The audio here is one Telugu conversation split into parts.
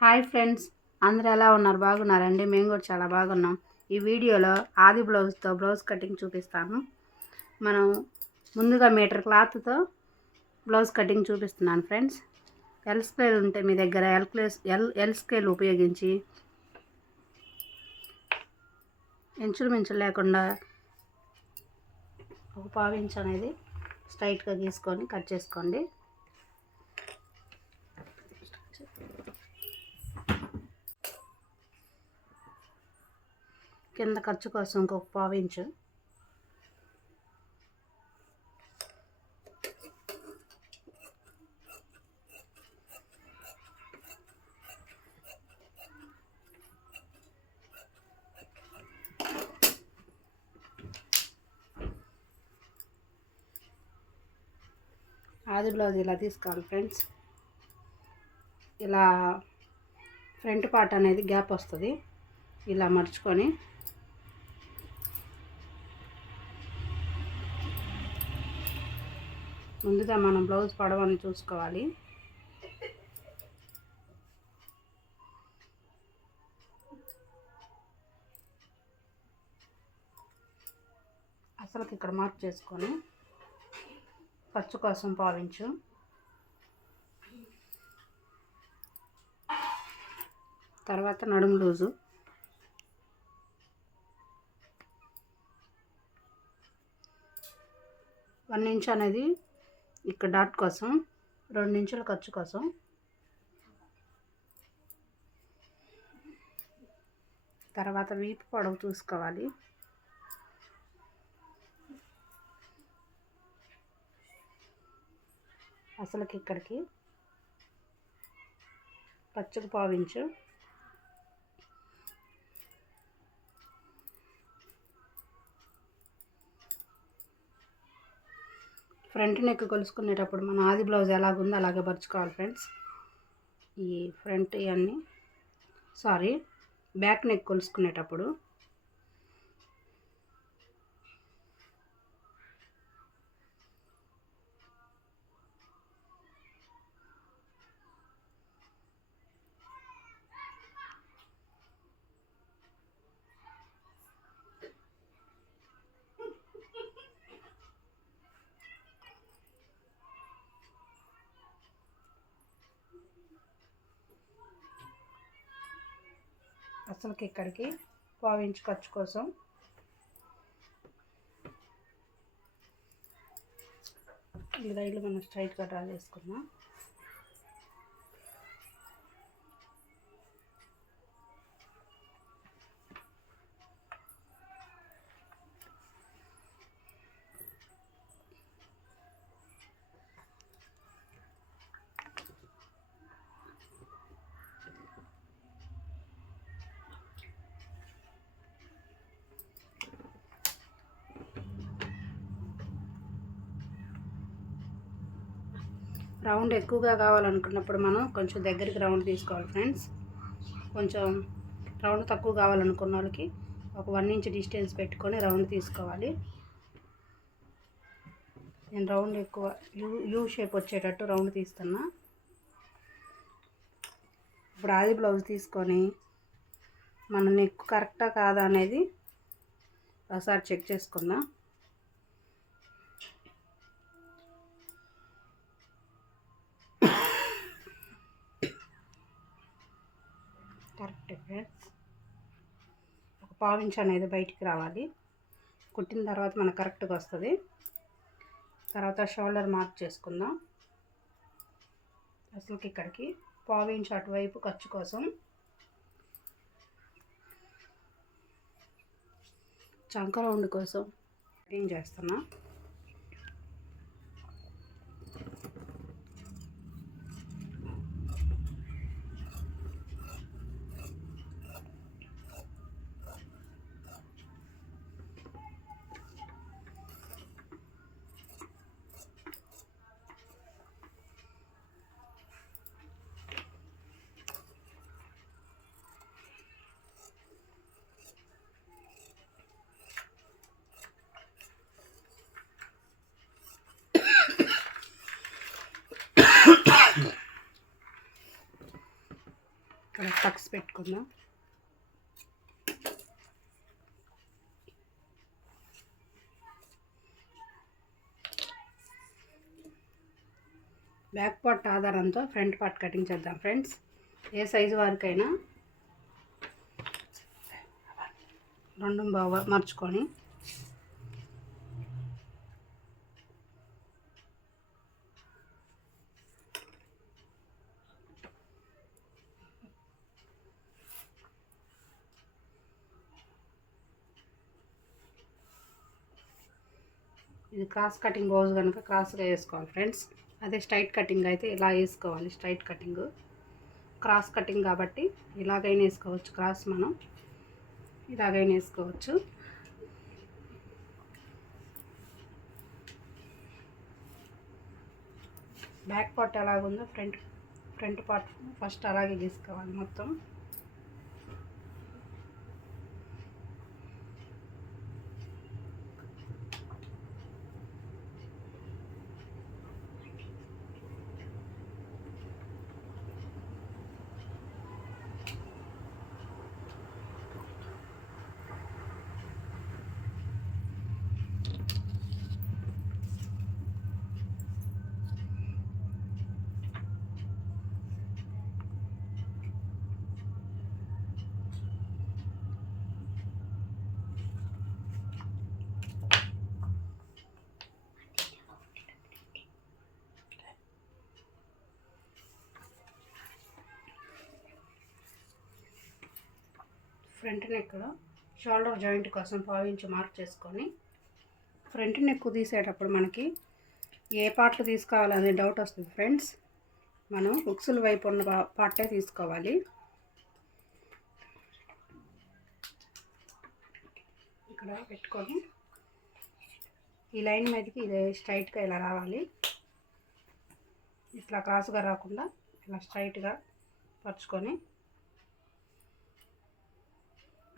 హాయ్ ఫ్రెండ్స్, అందరూ ఎలా ఉన్నారు? బాగున్నారండి? మేము కూడా చాలా బాగున్నాం. ఈ వీడియోలో ఆది బ్లౌజ్తో బ్లౌజ్ కటింగ్ చూపిస్తాను. మనం ముందుగా మీటర్ క్లాత్తో బ్లౌజ్ కటింగ్ చూపిస్తున్నాను ఫ్రెండ్స్. ఎల్ స్కేల్ ఉంటే మీ దగ్గర ఎల్ స్కేల్ ఉపయోగించి ఇంచులు లేకుండా ఒక పావు ఇంచ్ అనేది స్ట్రైట్గా గీసుకొని కట్ చేసుకోండి. కింద ఖర్చు కోసం ఇంకొక పావు ఇంచు, ఆది బ్లౌజ్ ఇలా తీసుకోవాలి ఫ్రెండ్స్. ఇలా ఫ్రంట్ పార్ట్ అనేది గ్యాప్ వస్తుంది, ఇలా మర్చుకొని ముందుగా మనం బ్లౌజ్ పొడవని చూసుకోవాలి. అసలుకి ఇక్కడ మార్క్ చేసుకొని ఖర్చు కోసం పావించు, తర్వాత నడుము లూజు, వన్ ఇంచ్ అనేది ఇక్కడ డాట్ కోసం, 2 ఇంచుల ఖర్చు కోసం, తర్వాత వీపు పొడవు చూసుకోవాలి. అసలుకి ఇక్కడికి ఖర్చుకు పావించు, ఫ్రంట్ నెక్ కొలుసుకునేటప్పుడు మన ఆది బ్లౌజ్ ఎలాగుందో అలాగే పరుచుకోవాలి ఫ్రెండ్స్. ఈ ఫ్రంట్ ఇవన్నీ బ్యాక్ నెక్ కొలుసుకునేటప్పుడు అసలుకి ఇక్కడికి పావు ఇంచు ఖర్చు కోసం ఈ రైలు మనం స్ట్రైట్గా డ్రా చేసుకుందాం. రౌండ్ ఎక్కువగా కావాలనుకున్నప్పుడు మనం కొంచెం దగ్గరికి రౌండ్ తీసుకోవాలి ఫ్రెండ్స్. కొంచెం రౌండ్ తక్కువ కావాలనుకున్న వాళ్ళకి ఒక 1 ఇంచ్ డిస్టెన్స్ పెట్టుకొని రౌండ్ తీసుకోవాలి. నేను రౌండ్ ఎక్కువ యూ షేప్ వచ్చేటట్టు రౌండ్ తీస్తున్నా. ఇప్పుడు ఆది బ్లౌజ్ తీసుకొని మన నెక్ కరెక్టా కాదా అనేది ఒకసారి చెక్ చేసుకుందాం. కరెక్ట్ ఫ్రెండ్స్, ఒక పావు ఇంచ్ అనేది బయటికి రావాలి. కుట్టిన తర్వాత మనకు కరెక్ట్గా వస్తుంది. తర్వాత షోల్డర్ మార్క్ చేసుకుందాం. అసలుకి ఇక్కడికి పావు ఇంచ్ అటువైపు ఖర్చు కోసం, చంక రౌండ్ కోసం కటింగ్ చేస్తున్నా. ఇక్కడ టక్స్ పెట్టుకుందాం. బ్యాక్ పార్ట్ ఆధారంతో ఫ్రంట్ పార్ట్ కటింగ్ చేద్దాం ఫ్రెండ్స్. ఏ సైజు వారికైనా 2 బాగా మర్చుకొని ఇది క్రాస్ కటింగ్ బ్లౌజ్ కనుక క్రాస్గా వేసుకోవాలి ఫ్రెండ్స్. అదే స్ట్రైట్ కటింగ్ అయితే ఇలా వేసుకోవాలి. స్ట్రైట్ కటింగ్, క్రాస్ కటింగ్ కాబట్టి ఇలాగైనా వేసుకోవచ్చు. క్రాస్ మనం ఇలాగైనా వేసుకోవచ్చు. బ్యాక్ పార్ట్ ఎలాగుందో ఫ్రంట్ పార్ట్ ఫస్ట్ అలాగే తీసుకోవాలి మొత్తం. ఫ్రంట్ నెక్లో షోల్డర్ జాయింట్ కోసం 1/2 ఇంచ్ మార్క్ చేసుకొని, ఫ్రంట్ నెక్ తీసేటప్పుడు మనకి ఏ పార్ట్లు తీసుకోవాలనే డౌట్ వస్తుంది ఫ్రెండ్స్. మనం ఉక్సుల వైపు ఉన్న పార్టే తీసుకోవాలి. ఇక్కడ పెట్టుకొని ఈ లైన్ మీదకి ఇది స్ట్రైట్గా ఇలా రావాలి. ఇట్లా క్రాస్గా రాకుండా ఇలా స్ట్రైట్గా పరుచుకొని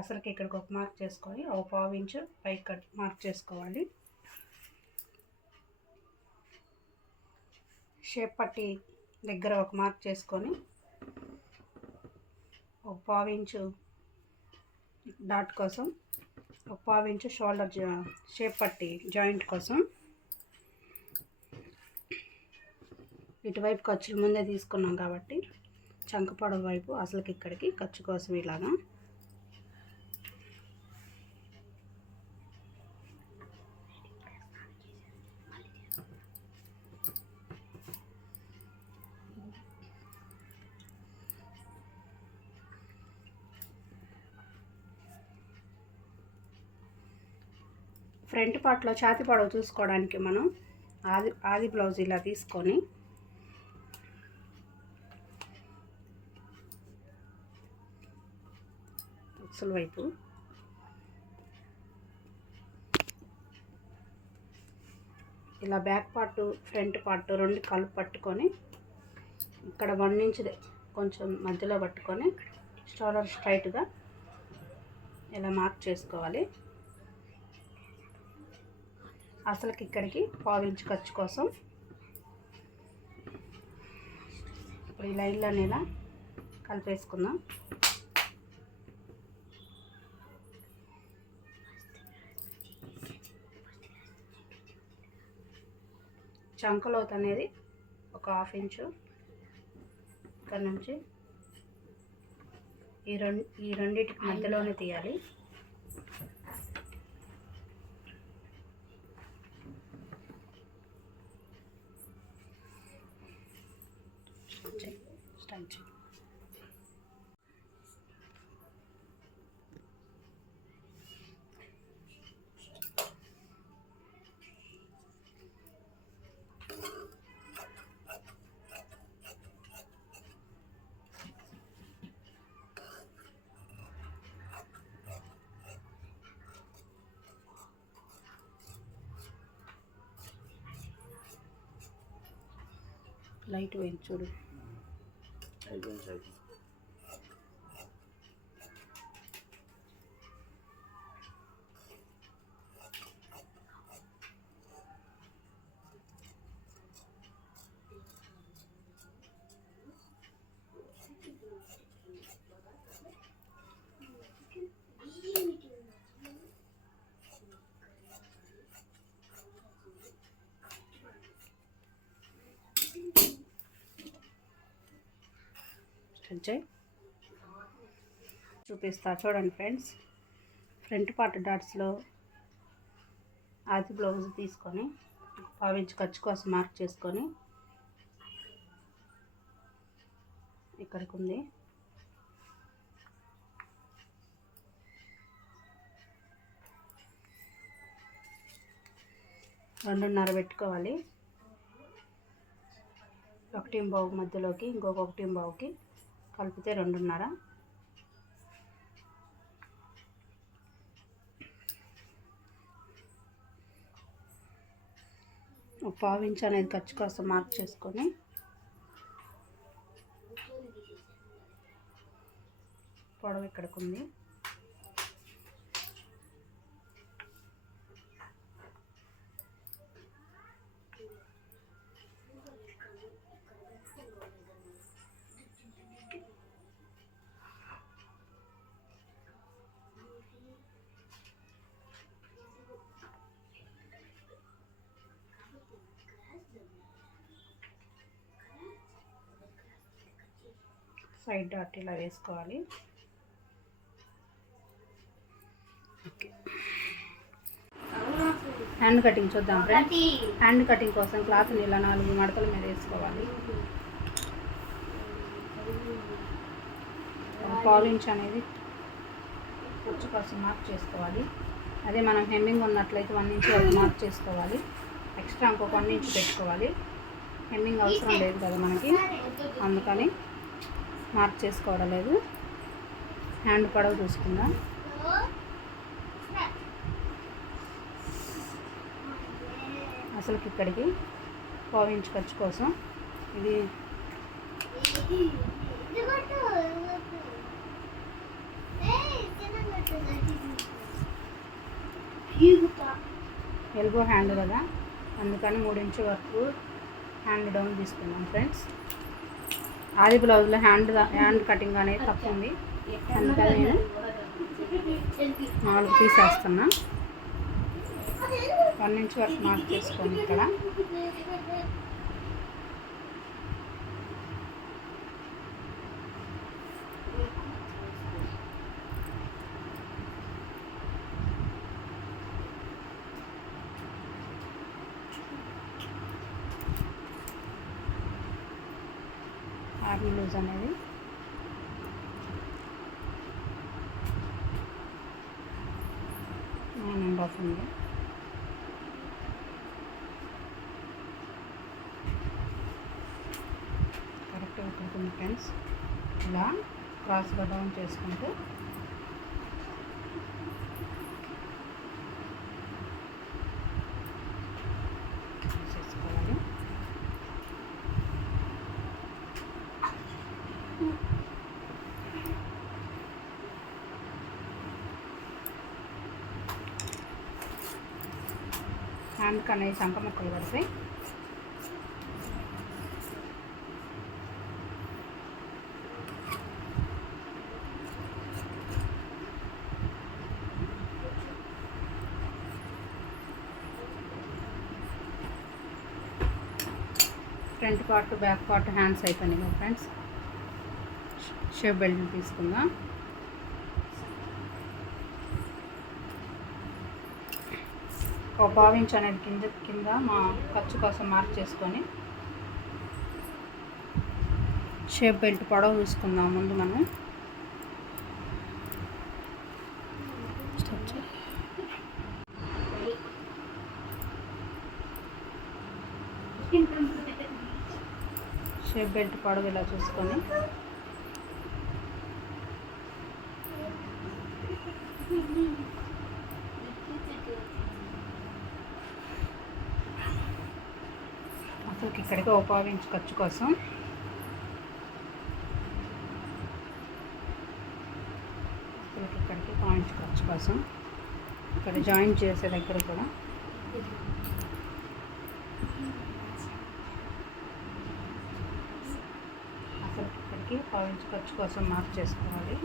అసలుకి ఇక్కడికి ఒక మార్క్ చేసుకొని 1/2 ఇంచ్ పైకి మార్క్ చేసుకోవాలి. షేప్ పట్టి దగ్గర ఒక మార్క్ చేసుకొని 1/2 ఇంచ్ డాట్ కోసం, 1/2 ఇంచ్ షోల్డర్ షేప్ పట్టి జాయింట్ కోసం. ఇటువైపు ఖర్చులు ముందే తీసుకున్నాం కాబట్టి చంక పొడవు వైపు అసలుకి ఇక్కడికి ఖర్చు కోసం ఇలాగా ఫ్రంట్ పార్ట్లో ఛాతీ పొడవు చూసుకోవడానికి మనం ఆది బ్లౌజ్ ఇలా తీసుకొని ఉక్సుల వైపు ఇలా బ్యాక్ పార్ట్ ఫ్రంట్ పార్ట్ రెండు కలిపి పట్టుకొని ఇక్కడ 1 ఇంచ్ కొంచెం మధ్యలో పట్టుకొని షోల్డర్ స్ట్రైట్గా ఇలా మార్క్ చేసుకోవాలి. అసలుకి ఇక్కడికి 1/2 ఇంచ్ ఖర్చు కోసం ఇప్పుడు ఈ లైన్లోనే ఇలా కలిపేసుకుందాం. చంకలోత్ అనేది ఒక 1/2 ఇంచు ఇక్కడ నుంచి ఈ రెండింటికి మధ్యలోనే తీయాలి. స్టైల్ లైట్ వేయించి చూడు. చూపిస్తా చూడండి ఫ్రెండ్స్. ఫ్రంట్ పార్ట్ డాట్స్లో ఆది బ్లౌజ్ తీసుకొని 1/2 ఇంచ్ ఖర్చు కోసం మార్క్ చేసుకొని ఇక్కడికి ఉంది 2.5 పెట్టుకోవాలి. 1.5 మధ్యలోకి ఇంకొక 1.5కి కలిపితే 2.5. ఒక 1/2 ఇంచ్ అనేది ఖర్చు కోసం మార్క్ చేసుకొని పొడవు ఇక్కడికి ఉంది. సైడ్ డాట్ ఇలా వేసుకోవాలి. ఓకే, హ్యాండ్ కటింగ్ చూద్దాం ఫ్రెండ్స్. హ్యాండ్ కటింగ్ కోసం క్లాత్ని ఇలా 4 మడతల మీద వేసుకోవాలి. 1/2 ఇంచ్ అనేది ఖర్చు కోసం మార్క్ చేసుకోవాలి. అదే మనం హెమ్మింగ్ ఉన్నట్లయితే 1 ఇంచ్ వరకు మార్క్ చేసుకోవాలి. ఎక్స్ట్రా ఇంకొక 1 ఇంచ్ పెట్టుకోవాలి. హెమ్మింగ్ అవసరం లేదు కదా మనకి, అందుకని మార్క్ చేసుకోవడం లేదు. హ్యాండ్ పొడవు చూసుకుందాం. అసలుకి ఇక్కడికి 1/2 ఇంచ్ ఖర్చు కోసం ఇది ఎల్బో హ్యాండ్ కదా, అందుకని 3 ఇంచ్ వరకు హ్యాండ్ డౌన్ తీసుకున్నాం ఫ్రెండ్స్. ఆది బ్లౌజ్లో హ్యాండ్ కటింగ్ అనేది తక్కువ ఉంది, అందుకని నేను 4 తీసేస్తున్నా. 1 ఇంచ్ వరకు మార్క్ చేసుకొని ఇక్కడ ఆర్మీ లూజ్ అనేది ఉంది. కరెక్ట్గా ఉంటుంది ఫ్రెండ్స్. ఇలా క్రాస్గా డౌన్ చేసుకుంటూ చేసుకోవాలి. హ్యాండ్కి అనేది చంక ముక్కలు పడతాయి. Front part back part hands అయిపోయినాయి కదా ఫ్రెండ్స్. షేప్ బెల్ట్ తీసుకుందాం. ఒక 1/2 ఇంచ్ అనేది కింద మా ఖర్చు కోసం మార్క్ చేసుకొని షేప్ బెల్ట్ పొడవు చూసుకుందాం. ముందు మనం షేప్ బెల్ట్ పొడవు ఇలా చూసుకొని అసలుకి ఇక్కడికి 1/2 ఇంచ్ ఖర్చు కోసం అసలుకి ఇక్కడికి 1/2 ఇంచ్ ఖర్చు కోసం ఇక్కడ జాయింట్ చేసే దగ్గర కూడా అసలుకి ఇక్కడికి 1/2 ఇంచ్ ఖర్చు కోసం మార్క్ చేసుకోవాలి.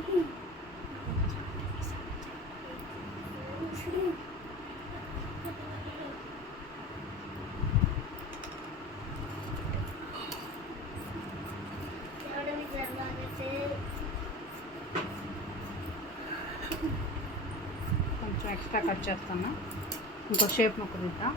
ఎక్స్ట్రా కట్ చేస్తాను. ఇంకో షేప్ ముక్క తీద్దాం.